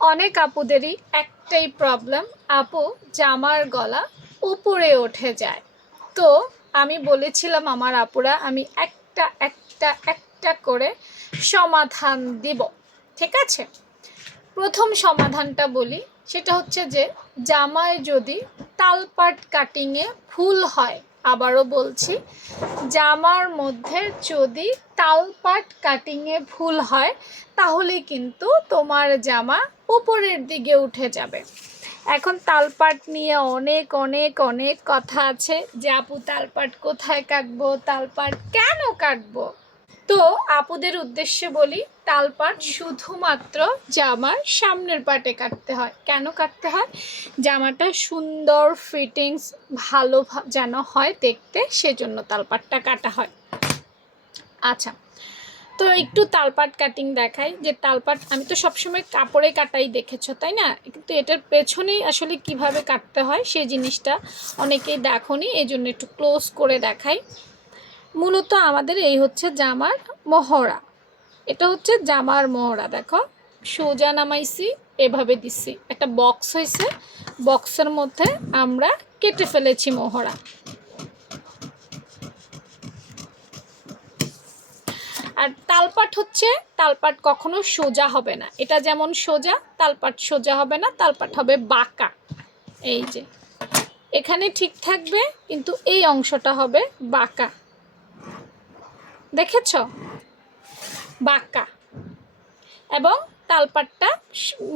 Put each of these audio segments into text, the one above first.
অনেক আপুদেরই একটাই প্রবলেম, আপু জামার গলা উপরে উঠে যায়। তো আমি বলেছিলাম আমার আপুরা আমি একটা একটা একটা করে সমাধান দিব, ঠিক আছে? প্রথম সমাধানটা বলি, সেটা হচ্ছে যে জামায় যদি তালপাট কাটিংয়ে ভুল হয়, আবারও বলছি, জামার মধ্যে যদি তালপাট কাটিংয়ে ভুল হয় তাহলে কিন্তু তোমার জামা উপরের দিকে উঠে যাবে। এখন তালপাট নিয়ে অনেক অনেক অনেক কথা আছে যে আপু তালপাট কোথায় কাটবো, তালপাট কেন কাটবো। তো আপুদের উদ্দেশ্যে বলি, তালপাট শুধুমাত্র জামার সামনের পাটে কাটতে হয়। কেন কাটতে হয়? জামাটা সুন্দর ফিটিংস ভালো যেন হয় দেখতে, সেজন্য তালপাটটা কাটা হয়। আচ্ছা, তো একটু তালপাট কাটিং দেখাই। যে তালপাট আমি তো সবসময় কাপড়ে কাটাই দেখেছো, তাই না? কিন্তু এটার পেছনেই আসলে কিভাবে কাটতে হয় সেই জিনিসটা অনেকেই দেখোনি, এই জন্য একটু ক্লোজ করে দেখাই। মূলত আমাদের এই হচ্ছে জামার মহড়া, এটা হচ্ছে জামার মহড়া। দেখো, সোজা নামাইছি, এভাবে দিচ্ছি, একটা বক্স হয়েছে, বক্সের মধ্যে আমরা কেটে ফেলেছি মহড়া। আর তালপাট হচ্ছে, তালপাট কখনো সোজা হবে না। এটা যেমন সোজা, তালপাট সোজা হবে না, তালপাট হবে বাঁকা। এই যে এখানে ঠিক থাকবে, কিন্তু এই অংশটা হবে বাঁকা, দেখেছ? বাঁকা। এবং তালপাটটা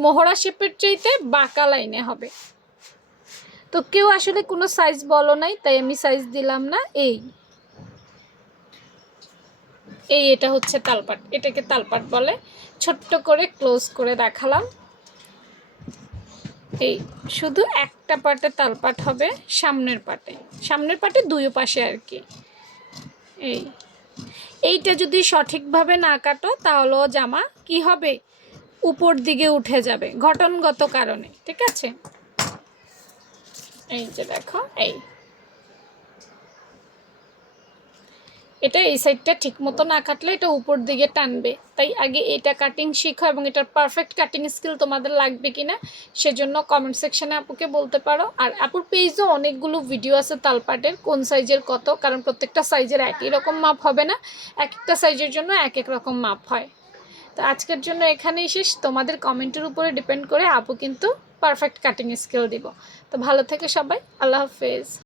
মোহরা শেপের চাইতে বাঁকা লাইনে হবে। তো কেউ আসলে কোনো সাইজ বলো নাই, তাই আমি সাইজ দিলাম না। এই এটা হচ্ছে তালপাট, এটাকে তালপাট বলে। ছোট্ট করে ক্লোজ করে দেখালাম। এই শুধু একটা পাটে তালপাট হবে, সামনের পাটে দুই পাশে আর কি। এইটা যদি সঠিকভাবে না কাটো তাহলেও জামা কি হবে, উপর দিকে উঠে যাবে ঘটনগত কারণে, ঠিক আছে? এই যে দেখো, এটা এই সাইডটা ঠিক মতো না কাটলে এটা উপর দিকে টানবে। তাই আগে এটা কাটিং শিখো, এবং এটার পারফেক্ট কাটিং স্কিল তোমাদের লাগবে কিনা সেজন্য কমেন্ট সেকশনে আপুকে বলতে পারো। আর আপুর পেজও অনেকগুলো ভিডিও আছে তালপাটের, কোন সাইজের কত, কারণ প্রত্যেকটা সাইজের একই রকম মাপ হবে না, এক একটা সাইজের জন্য এক এক রকম মাপ হয়। তো আজকের জন্য এখানেই শেষ। তোমাদের কমেন্টের উপরে ডিপেন্ড করে আপু কিন্তু পারফেক্ট কাটিং স্কিল দিব। তো ভালো থেকে সবাই, আল্লাহ হাফেজ।